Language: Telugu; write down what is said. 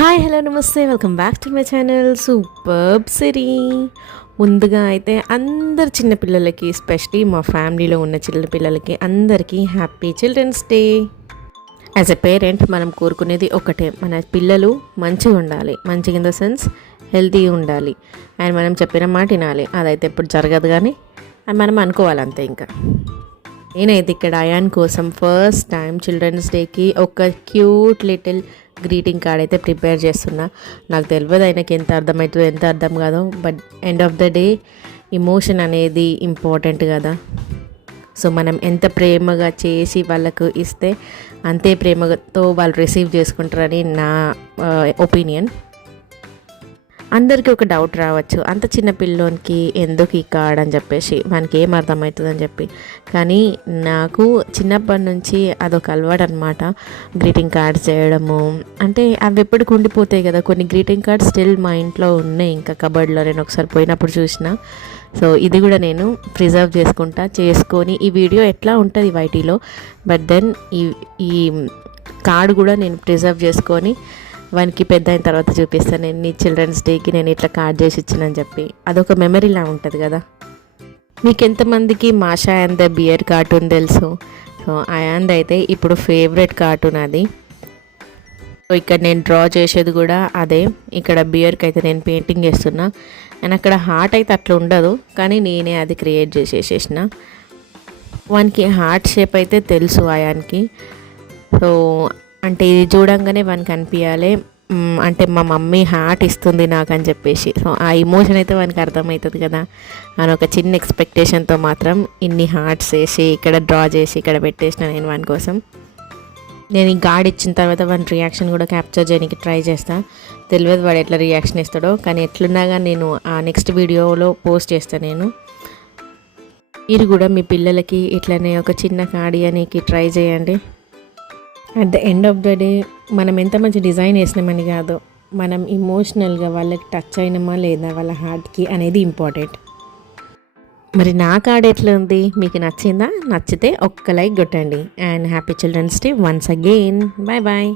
హాయ్ హలో నమస్తే welcome back to my channel superb Siri. ముందుగా అయితే అందరు చిన్నపిల్లలకి ఎస్పెషలీ మా ఫ్యామిలీలో ఉన్న చిన్నపిల్లలకి అందరికీ happy children's day. As a parent మనం కోరుకునేది ఒకటే, మన పిల్లలు మంచిగా ఉండాలి. మంచిగా ఇన్ ద సెన్స్ హెల్తీగా ఉండాలి అండ్ మనం చెప్పిన మాట వినాలి. అదైతే ఎప్పుడు జరగదు కానీ అది మనం అనుకోవాలి అంతే. ఇంకా నేనైతే ఇక్కడ అయాన్ కోసం ఫస్ట్ టైం చిల్డ్రన్స్ డేకి ఒక క్యూట్ లిటిల్ గ్రీటింగ్ కార్డ్ అయితే ప్రిపేర్ చేస్తున్నా. నాకు తెలియదు ఆయనకి ఎంత అర్థమవుతుందో ఎంత అర్థం కాదో, but end of the day emotion అనేది ఇంపార్టెంట్ కదా. సో మనం ఎంత ప్రేమగా చేసి వాళ్ళకు ఇస్తే అంతే ప్రేమతో వాళ్ళు రిసీవ్ చేసుకుంటారని నా ఒపీనియన్. అందరికీ ఒక డౌట్ రావచ్చు, అంత చిన్న పిల్లోనికి ఎందుకు ఈ కార్డ్ అని చెప్పేసి, మనకి ఏం అర్థమవుతుందని చెప్పి. కానీ నాకు చిన్నప్పటి నుంచి అదొక అలవాటు అనమాట, గ్రీటింగ్ కార్డ్స్ చేయడము. అంటే అవి ఎప్పటికి ఉండిపోతాయి కదా. కొన్ని గ్రీటింగ్ కార్డ్స్ స్టిల్ మా ఇంట్లో ఉన్నాయి, ఇంకా కబర్డ్లో నేను ఒకసారి పోయినప్పుడు చూసిన. సో ఇది కూడా నేను ప్రిజర్వ్ చేసుకొని ఈ వీడియో ఎట్లా ఉంటుంది వైటీలో, బట్ దెన్ ఈ కార్డ్ కూడా నేను ప్రిజర్వ్ చేసుకొని వానికి పెద్ద అయిన తర్వాత చూపిస్తాను. నేను నీ చిల్డ్రన్స్ డేకి నేను ఇట్లా కార్డ్ చేసి ఇచ్చానని చెప్పి అదొక మెమరీలా ఉంటుంది కదా. మీకు ఎంతమందికి Masha and the bear cartoon తెలుసు? సో అయాంద్ అయితే ఇప్పుడు ఫేవరెట్ కార్టూన్ అది. సో ఇక్కడ నేను డ్రా చేసేది కూడా అదే. ఇక్కడ బియర్కి అయితే నేను పెయింటింగ్ చేస్తున్నా అండ్ అక్కడ హార్ట్ అయితే అట్లా ఉండదు, కానీ నేనే అది క్రియేట్ చేసేసేసిన. వానికి హార్ట్ షేప్ అయితే తెలుసు అయాన్కి. సో అంటే ఇది చూడంగానే వానికి అనిపించాలి, అంటే మా మమ్మీ హార్ట్ ఇస్తుంది నాకు అని చెప్పేసి. సో ఆ ఇమోషన్ అయితే వానికి అర్థమవుతుంది కదా అని ఒక చిన్న ఎక్స్పెక్టేషన్తో మాత్రం ఇన్ని హార్ట్స్ వేసి ఇక్కడ డ్రా చేసి ఇక్కడ పెట్టేసిన నేను వాని కోసం. నేను ఈ కార్డ్ ఇచ్చిన తర్వాత వాని రియాక్షన్ కూడా క్యాప్చర్ చేయడానికి ట్రై చేస్తాను. తెలియదు వాడు ఎట్లా రియాక్షన్ ఇస్తాడో, కానీ ఎట్లున్నా కానీ నేను ఆ నెక్స్ట్ వీడియోలో పోస్ట్ చేస్తాను నేను. మీరు కూడా మీ పిల్లలకి ఇట్లనే ఒక చిన్న కార్డ్ ఇవ్వడానికి ట్రై చేయండి. At the end of the day మనం ఎంత మంచి డిజైన్ వేసినామని కాదు, మనం ఇమోషనల్గా వాళ్ళకి టచ్ అయినామా లేదా వాళ్ళ హార్ట్కి అనేది ఇంపార్టెంట్. మరి నా కార్డ్ ఎట్లా ఉంది, మీకు నచ్చిందా? నచ్చితే ఒక్క లైక్ కొట్టండి and happy children's day once again. Bye bye.